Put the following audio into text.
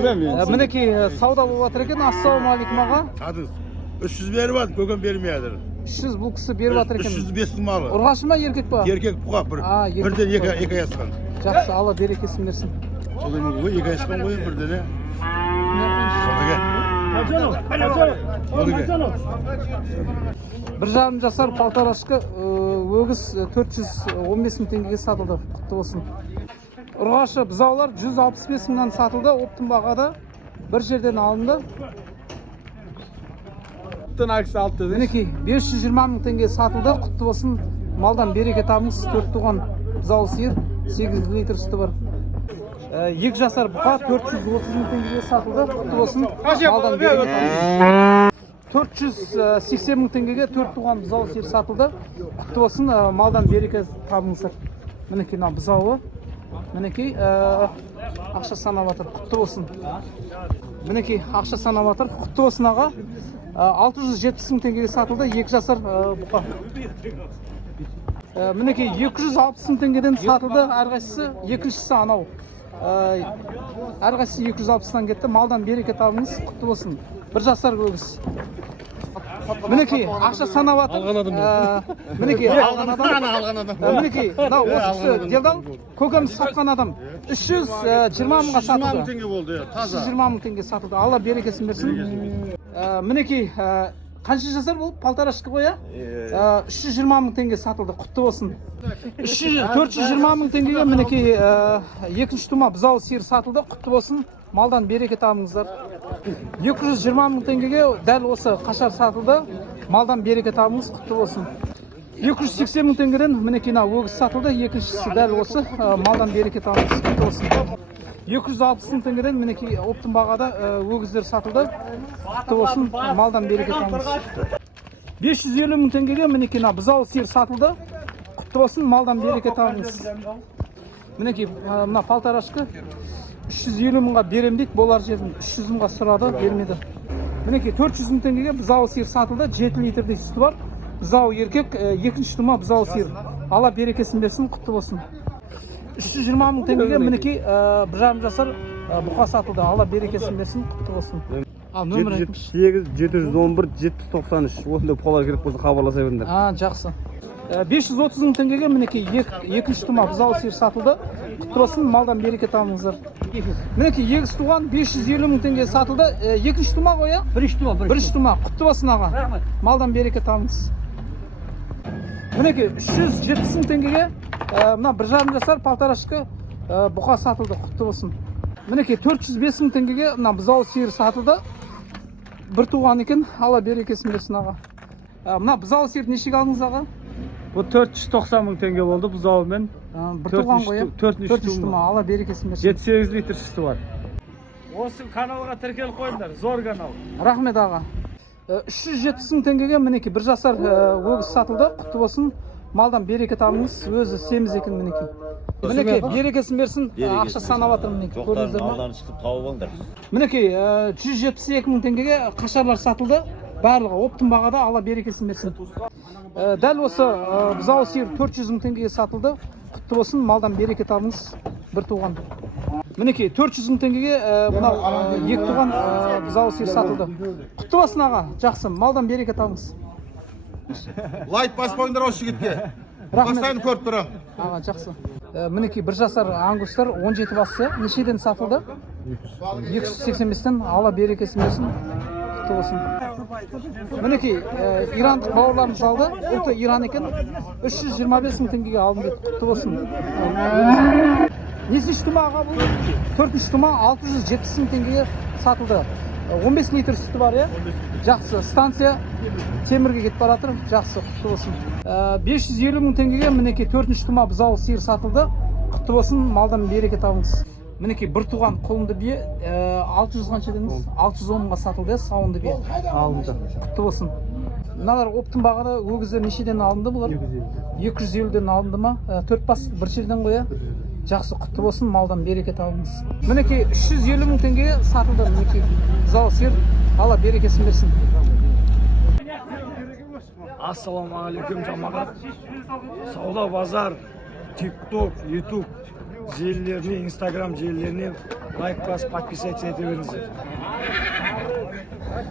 Мінекей сауда болып жатыр екен. Ассалаумағалейкум аға. Hadi 300 verip at, köken vermeyedir. 300 бұл кісі беріп жатыр екен. 305'in malı. Ұрғашы ма еркек па? Erkek buqaq bir. erkek Birden buqaq. eka yaskan. Жақсы, Алла берекесін берсін. Soğumu bu eka yaskan koyun birden. Бір жарым жасар палтарашқы өгіз 415 мың теңгеге сатылды. Құтты болсын. Ұрғашы бұзаулар 165 мыңнан сатылды. Оптым бағада бір жерден алынды. Мінекей 520 мың теңге сатылды. Құтты болсын. Малдан береке табыңыз. 4 туған бұзаулы сиыр, 8 литр сүті бар. 2 жасар бұқа 430 мың теңгеге сатылды. Құтты болсын. Малдан береке табыңыз. 480 мың теңгеге 4 туған бұзаулы сиыр сатылды. Құтты болсын. Малдан береке табыңыздар. Мінекей бұзауы. Мінекей ақша санап жатыр. Құтты болсын. Мінекей ақша санап жатыр. Құтты болсын аға. 670 мың теңгеге сатылды. 2 жасар бұқа. Мінекей 260 мың теңгеден сатылды. Әрқайсысы, екіншісі анау. Әрқайсысы 260-тан кетті. Малдан береке табыңыз. Құтты болсын. 1 жасар өгіз. Мінекей ақша санап жатыр. Мінекей алған адам. Мінекей осы кісі делдал көкеміз сатқан адам. 320 мыңға сатылды. 320 мың теңге сатылды. Алла берекесін берсін. Мінекей қанша жасар болып палтарашқы қоя? 320 мың теңге сатылды. Құтты болсын. 420 мың теңгеге мінекей екінші тума бұзау сиыр сатылды. Құтты болсын. Малдан береке табыңыздар. 220 мың теңгеге дәл осы қашар сатылды. Малдан береке табыңыз. Құтты болсын. 280 мың теңгеден мінекей өгіз сатылды. Екіншісі дәл осы. Малдан береке табыңыз. Құтты болсын. 260 мың теңгеден мінекей оптым бағада өгіздер сатылды. Құтты болсын. Малдан береке табыңыз. 550 мың теңгеге мінекей бұзау сиыр сатылды. Құтты болсын. Малдан береке табыңыз. Мінекей мына палтарашқы 350 мыңға берем дейді, болар жердің 300 мыңға сұрады, бермеді. Мінекей 400 мың теңгеге бұзау сиыр сатылды, 7 литрдей сүті бар. Бұзау еркек, екінші тума бұзау сиыр. Алла берекесін берсін, құтты болсын. 320 мың теңгеге мінекей 1 жарым жасар бұқа сатылды. Алла берекесін берсін, құтты болсын. Ал нөмір айтыңызшы. 778 793 осындай бұқалар керек болса хабарласа беріңдер. Жақсы. 530 мың теңгеге мінекей екінші тума бұзау сиыр сатылды. Құтты болсын, малдан береке табыңыздар. Мінекей егіз туған 550 мың теңге сатылды. Екінші тума қоя? Бірінші тума. Құтты болсын аға. Малдан береке табыңыз. Мінекей 370 мың теңгеге мына 1 жарым жасар палтарашқы бұқа сатылды. Құтты болсын. Мінекей 405 мың теңгеге мына бұзау сиыр сатылды. Бір туған екен. Алла берекесін берсін аға. Мына бұзау сиыр нешеге алдыңыз аға? Bu 490 мың теңге болды бұзауымен. Бір туған қоя? 4 тума. Алла берекесін берсін. 7-8 литр сүті бар. Осы каналға тіркеліп қойыңдар, зор канал. Рахмет аға. 370 мың теңгеге мінекей 1 жасар өгіз сатылды. Құтты болсын. Малдан береке табыңыз. Өзі семіз екен мінекей. Мінекей берекесін берсін. Ақша санап жатыр мінекей. Көрдіңіздер ме? Малдан шығып тауып алыңдар. Мінекей 172 мың теңгеге қашарлар сатылды. Барлығы оптым бағада. Алла берекесін берсін. Дәл осы бұзау сиыр 400 мың теңгеге сатылды. Құтты болсын. Малдан береке табыңыз. Бір туған. Мінекей 400 мың теңгеге мынау 2 туған бұзау сиыр сатылды. Құтты болсын аға. Жақсы. Малдан береке табыңыз. Лайк баспаңдар осы жігітке. Бастайын көріп тұрам. Аға, жақсы. Мінекей 1 жасар ангустар 17 басы. Нешеден сатылды? 285-тен. Алла берекесін берсін. Құтты болсын. Мінекей ирандық бауырларымыз алды. Ұлты Иран екен. 325 мың теңгеге алдым деді. Құтты болсын. Несінші тума аға бұл? 4-ші тума 670 мың теңгеге сатылды. 15 литр сүті бар, е? Жақсы. Станция темірге кетіп баратыр. Жақсы. Құтты болсын. 550 мың теңгеге мінекей 4-ші тума бұзау сиыр сатылды. Құтты болсын. Малдан береке табыңыз. Мінекей бір туған қолымды бие 600 қанша дедіңіз? 610 мыңға сатылды, сауынды бие. Алынды. Құтты болсын. Мыналар оптым бағада өгіздер нешеден алынды бұлар? 250-ден алынды ма? 4 бас бір жерден қоя? Жақсы, құтты болсын. Малдан береке табыңыз. Мінекей 350 мың теңгеге сатылды. Мінекей бұзау сиыр. Алла берекесін берсін. Ассалаумағалейкум жамағат. Сауда базар, TikTok, YouTube желілеріне, Instagram желілеріне лайк басып подписаться ете беріңіздер.